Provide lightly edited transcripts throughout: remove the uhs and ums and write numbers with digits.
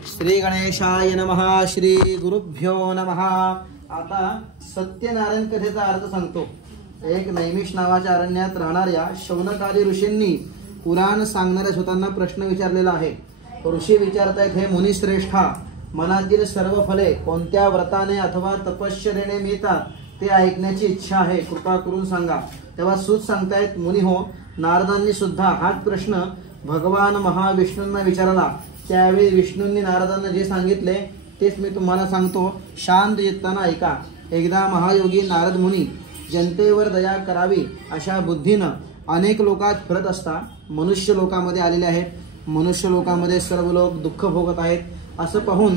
श्री गणेशाय नमः. श्री गुरुभ्यो नमः. आता सत्यनारायण कथेचा अर्थ सांगतो. एक नैमिष नावाच्या अरण्यात राहणाऱ्या शौनकादी ऋषींनी पुराण सांगणाऱ्या स्वतःना प्रश्न विचारलेला आहे. ऋषी विचारतायत, हे मुनिश्रेष्ठा, मनातील सर्व फले कोणत्या व्रताने अथवा तपश्चर्येने मिळतात ते ऐकण्याची इच्छा आहे, कृपा करून सांगा. तेव्हा सूत सांगतायत, मुनी हो, नारदांनी सुद्धा हाच प्रश्न भगवान महाविष्णूंना विचारला. त्यावेळी विष्णूंनी नारदांना जे सांगितले तेच मी तुम्हाला सांगतो. शांत चित्ताने ऐका. एकदा महायोगी नारद मुनी जनतेवर दया करावी अशा बुद्धीनं अनेक लोकात फिरत असता मनुष्य लोकामध्ये आलेले आहेत. मनुष्य लोकामध्ये सर्व लोक दुःख भोगत आहेत. असं पाहून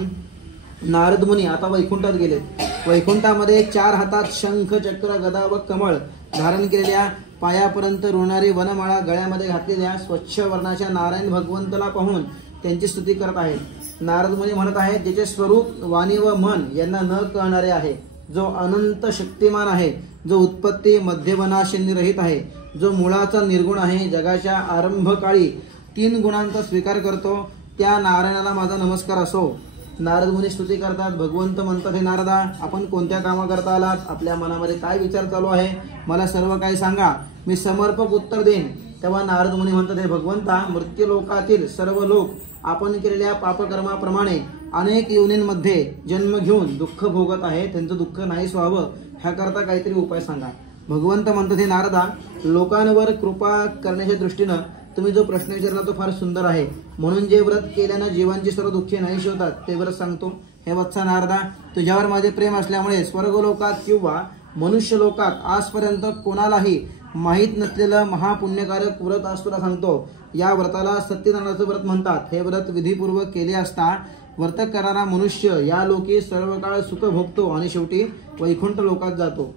नारद मुनी आता वैकुंठात गेले. वैकुंठामध्ये 4 हातात शंख, चक्र, गदा व कमळ धारण केलेल्या, पायापर्यंत रोणारी वनमाळा गळ्यामध्ये घातलेल्या स्वच्छ वर्णाच्या नारायण भगवंताला पाहून त्यांची स्तुती करत आहेत. नारद मुनी म्हणत आहेत, ज्याचे स्वरूप, वाणी व मन यांना न कळणारे आहे, जो अनंत शक्तिमान आहे, जो उत्पत्ती मध्यवनाशी रहित आहे, जो मुळाचा निर्गुण आहे, जगाच्या आरंभकाळी 3 गुणांचा स्वीकार करतो, त्या नारायणाला माझा नमस्कार असो. नारद मुनी स्तुती करतात. भगवंत म्हणतात, हे नारदा, आपण कोणत्या कामाकरता आलात? आपल्या मनामध्ये काय विचार चालू आहे? मला सर्व काही सांगा, मी समर्पक उत्तर देईन. तेव्हा नारद मुनी म्हणतात, हे भगवंता, मृत्यू लोकातील सर्व लोक आपण केलेल्या पापकर्माप्रमाणे अनेक योनींमध्ये जन्म घेऊन दुःख भोगत आहे. त्यांचं दुःख नाहीच व्हावं ह्याकरता काहीतरी उपाय सांगा. भगवंत म्हणतात, हे नारदा, लोकांवर कृपा करण्याच्या दृष्टीनं तुम्ही जो प्रश्न विचारला तो फार सुंदर आहे. म्हणून जे व्रत केल्यानं जीवांची सर्व दुःखे नाहीशी होतात ते व्रत सांगतो. हे वत्सा नारदा, तुझ्यावर माझे प्रेम असल्यामुळे स्वर्गलोकात किंवा मनुष्य लोकात आजपर्यंत कोणालाही माहीत नसलेलं महापुण्यकारक व्रत आज तुला सांगतो. या व्रताला सत्यनारायणाचं व्रत म्हणतात. हे व्रत विधीपूर्वक केले असता व्रत करणारा मनुष्य या लोकी सर्व काळ सुख भोगतो आणि शेवटी वैकुंठ लोकात जातो.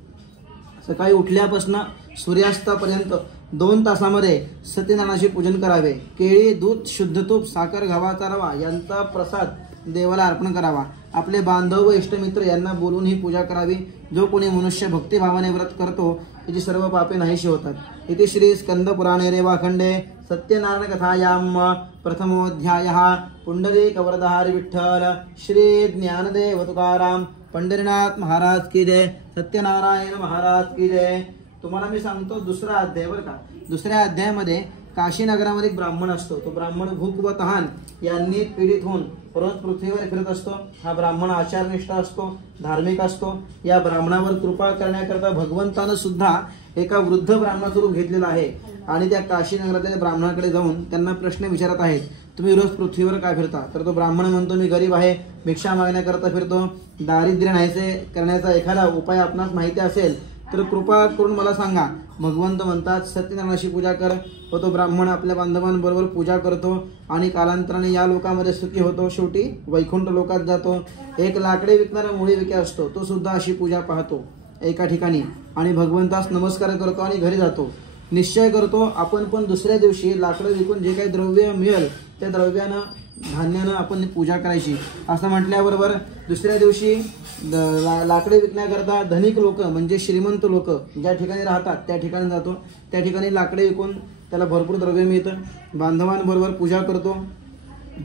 सकाळी उठल्यापासून सूर्यास्तापर्यंत 2 तासामध्ये सत्यनारायणाचे पूजन करावे. केळी, दूध, शुद्ध तूप, साखर, गव्हाचा रवा यांचा प्रसाद देवाला अर्पण करावा. आपले बांधव व इष्टमित्र यांना बोलून ही पूजा करावी. जो कोणी मनुष्य भक्तिभावाने व्रत करतो त्याची सर्व पापे नाहीशी होतात. इति श्री स्कंद पुराणे रेवाखंडे सत्यनारायण कथायाम प्रथमोऽध्यायः. पुंडलीक वरदहारी विठ्ठल श्री ज्ञानदेव तुकाराम पंढरीनाथ महाराज की जय. सत्यनारायण महाराज की जय. तुम्हाला मी सांगतो दुसरा अध्याय बरं का. दुसऱ्या अध्यायामध्ये काशी नगरामध्ये एक ब्राह्मण असतो. तो ब्राह्मण भूक व तहान यांनी पीडित होऊन रोज पृथ्वीवर फिरत असतो. हा ब्राह्मण आचारनिष्ठ असतो, धार्मिक असतो. या ब्राह्मणावर कृपा करण्याकरता भगवंतानं सुद्धा एका वृद्ध ब्राह्मणाचं रूप घेतलेलं आहे आणि त्या काशी नगरातल्या ब्राह्मणाकडे जाऊन त्यांना प्रश्न विचारत आहेत, तुम्ही रोज पृथ्वीवर काय फिरता? तर तो ब्राह्मण म्हणतो, मी गरीब आहे, भिक्षा मागण्याकरता फिरतो. दारिद्र्य नाहीसे करण्याचा एखादा उपाय आपणास माहिती असेल तर कृपा करून मला सांगा. भगवंत म्हणतात, सत्यनारायणाची पूजा कर. व तो ब्राह्मण आपल्या बांधवांबरोबर पूजा करतो आणि कालांतराने या लोकांमध्ये सुखी होतो. शेवटी वैकुंठ लोकात जातो. एक लाकडे विकणारा मुळी विके असतो, तो सुद्धा अशी पूजा पाहतो एका ठिकाणी आणि भगवंतास नमस्कार करतो आणि घरी जातो. निश्चय करतो आपण पण दुसऱ्या दिवशी लाकडं विकून जे काही द्रव्य मिळेल त्या द्रव्यानं, धान्यानं आपण पूजा करायची. असं म्हटल्याबरोबर दुसऱ्या दिवशी लाकडे विकण्याकरता धनिक लोक म्हणजे श्रीमंत लोक ज्या ठिकाणी राहतात त्या ठिकाणी जातो. त्या ठिकाणी लाकडे विकून त्याला भरपूर द्रव्य मिळतं. बांधवांबरोबर पूजा करतो.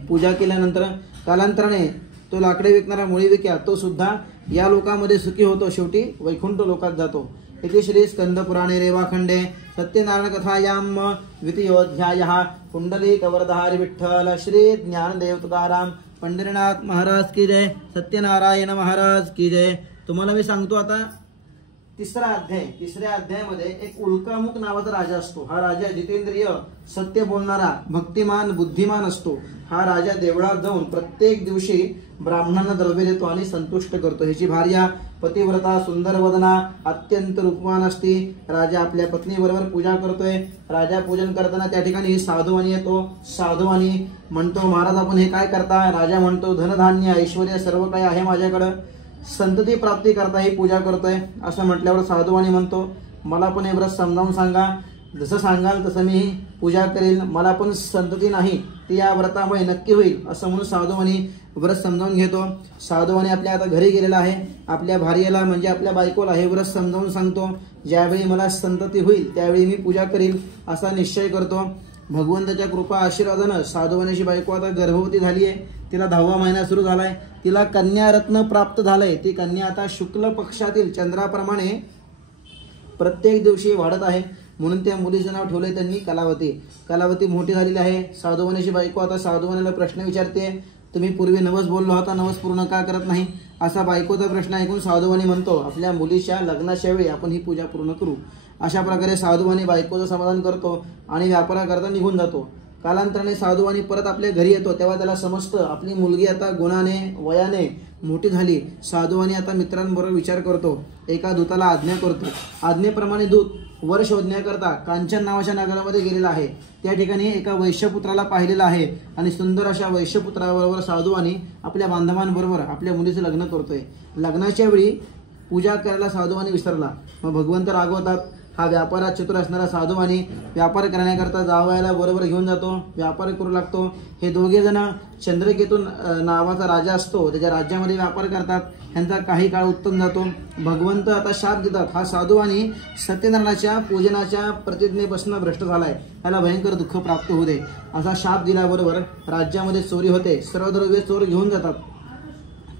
पूजा केल्यानंतर कालांतराने तो लाकडे विकणारा मुळी विक्या तो सुद्धा या लोकांमध्ये सुखी होतो. शेवटी वैकुंठ लोकात जातो. इति श्री स्कंद पुराणे रेवाखंडे सत्यनारायण कथायाम द्वितीयोऽध्यायः. पुंडलीक वरदहारी विठ्ठल श्री ज्ञानदेव तुकाराम पंढरीनाथ महाराज की जय. सत्यनारायण महाराज की जय. तुम्हाला मी सांगतो आता तिसरा अध्याय. तिसऱ्या अध्यायामध्ये एक उल्कामुख नावाचा राजा असतो. हा राजा जितेंद्रिय, सत्य बोलणारा, भक्तिमान, बुद्धिमान असतो. हा राजा देवळात जाऊन प्रत्येक दिवशी ब्राह्मणांना द्रव्य देतो आणि संतुष्ट करतो. ह्याची भार्या पतिव्रता, सुंदर वदना, अत्यंत रूपवान असते. राजा आपल्या पत्नीबरोबर पूजा करतोय. राजा पूजन करताना त्या ठिकाणी साधुवाणी येतो. साधुवाणी म्हणतो, महाराज आपण हे काय करता? राजा म्हणतो, धनधान्य, ऐश्वर्य सर्व काही आहे माझ्याकडं, संतती प्राप्ती करता ही पूजा करतोय. असं म्हटल्यावर साधुवाणी म्हणतो, मला पण हे व्रत समजावून सांगा. जसं सांगाल तसं मी पूजा करेल. मला पण संतती नाही, ती या व्रतामुळे नक्की होईल असं म्हणून साधुवाणी व्रत समजावून घेतो. साधुवाणी आपल्या आता घरी गेलेला आहे. आपल्या भार्येला म्हणजे आपल्या बायकोला हे व्रत समजावून सांगतो. ज्यावेळी मला संतती होईल त्यावेळी मी पूजा करील असा निश्चय करतो. भगवंताच्या कृपा आशीर्वादानं साधुवानीची बायको आता गर्भवती झाली आहे. तिला 10वा महिना सुरू झालाय. तिला कन्या रत्न प्राप्त झालंय. ती कन्या आता शुक्ल पक्षातील चंद्राप्रमाणे प्रत्येक दिवशी वाढत आहे. म्हणून त्या मुलीचं नाव ठेवलंय त्यांनी कलावती. कलावती मोठी झालेली आहे. साधुवानीची बायको आता साधुवानीला प्रश्न विचारते, तुम्ही पूर्वी नवस बोललो होता, नवस पूर्ण का करत नाही? असा बायकोचा प्रश्न ऐकून साधुवानी म्हणतो, आपल्या मुलीच्या लग्नाच्या वेळी आपण ही पूजा पूर्ण करू. अशा प्रकारे साधुवानी बायकोचं समाधान करतो आणि व्यापाराकरता निघून जातो. कालांतराने साधुवानी परत आपल्या घरी येतो. तेव्हा त्याला समजतं आपली मुलगी आता गुणाने वयाने मोठी झाली. साधुवानी आता मित्रांबरोबर विचार करतो. एका दूताला आज्ञा करतो. आज्ञेप्रमाणे दूत वर शोधण्याकरता कांचन नावाच्या नगरामध्ये गेलेला आहे. त्या ठिकाणी एका वैश्यपुत्राला पाहिलेला आहे आणि सुंदर अशा वैश्यपुत्राबरोबर साधुवानी आपल्या बांधवांबरोबर आपल्या मुलीचं लग्न करतोय. लग्नाच्या वेळी पूजा करायला साधुवानी विसरला. मग भगवंत रागवतात. हा व्यापारात चतुर असणारा साधुवानी व्यापार करण्याकरता जावयाला बरोबर घेऊन जातो. व्यापार करू लागतो. हे दोघे जण चंद्रकेतू नावाचा राजा असतो त्याच्या राज्यामध्ये व्यापार करतात. ह्यांचा काही काळ उत्तम जातो. भगवंत आता शाप देतात. हा साधुवानी सत्यनारायणाच्या पूजनाच्या प्रतिज्ञेपासून भ्रष्ट झालाय, त्याला भयंकर दुःख प्राप्त होऊ दे असा शाप दिल्याबरोबर राज्यामध्ये चोरी होते. सर्व द्रव्य चोर घेऊन जातात.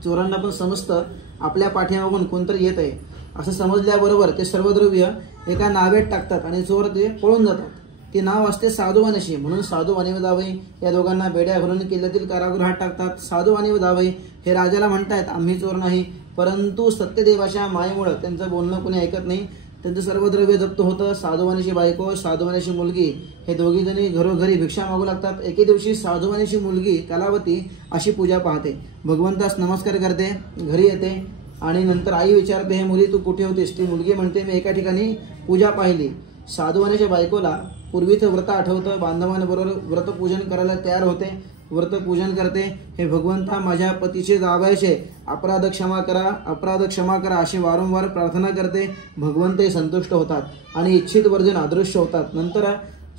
चोरांना पण समजतं आपल्या पाठीमागून कोणतरी येत आहे असं समजल्याबरोबर ते सर्व द्रव्य एका नावेत टाकतात आणि चोर ते पळून जातात. ते नाव असते साधुवानीशी. म्हणून साधुवानी व जावई या दोघांना बेड्या घालून किल्ल्यातील कारागृहात टाकतात. साधुवानी व जावई हे राजाला म्हणतायत आम्ही चोर नाही, परंतु सत्यदेवाच्या मायेमुळे त्यांचं बोलणं कोणी ऐकत नाही. त्यांचं सर्व द्रव्य जप्त होतं. साधुवानीची बायको साधुवानीची मुलगी हे दोघी जणी घरोघरी भिक्षा मागू लागतात. एके दिवशी साधुवानीची मुलगी कलावती अशी पूजा पाहते. भगवंतास नमस्कार करते, घरी येते आणि नंतर आई विचारते, हे मुली तू कुठे होतीस? ती मुलगी म्हणते मी एका ठिकाणी पूजा पाहिली. साधुवानीच्या बायकोला पूर्वीचं व्रत आठवतं. बांधवांबरोबर व्रतपूजन करायला तयार होते. व्रतपूजन करते. हे भगवंता माझ्या पतीचे जावायचे अपराध क्षमा करा, अपराध क्षमा करा अशी वारंवार प्रार्थना करते. भगवंत संतुष्ट होतात आणि इच्छित वर्जन अदृश्य होतात. नंतर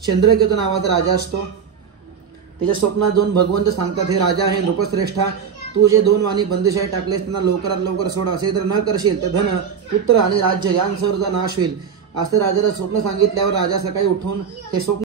चंद्रकेतू नावाचा राजा असतो. त्याच्या स्वप्नात जाऊन भगवंत सांगतात, हे राजा हे नृपश्रेष्ठा, तू जे 2 वाणी बंदिशाही टाकलेस त्यांना लवकरात लवकर सोड. असे जर न करशील तर धन पुत्र आणि राज्य यांसर्वचा नाश होईल. असं राजाला स्वप्न सांगितल्यावर राजा सकाळी उठून हे स्वप्न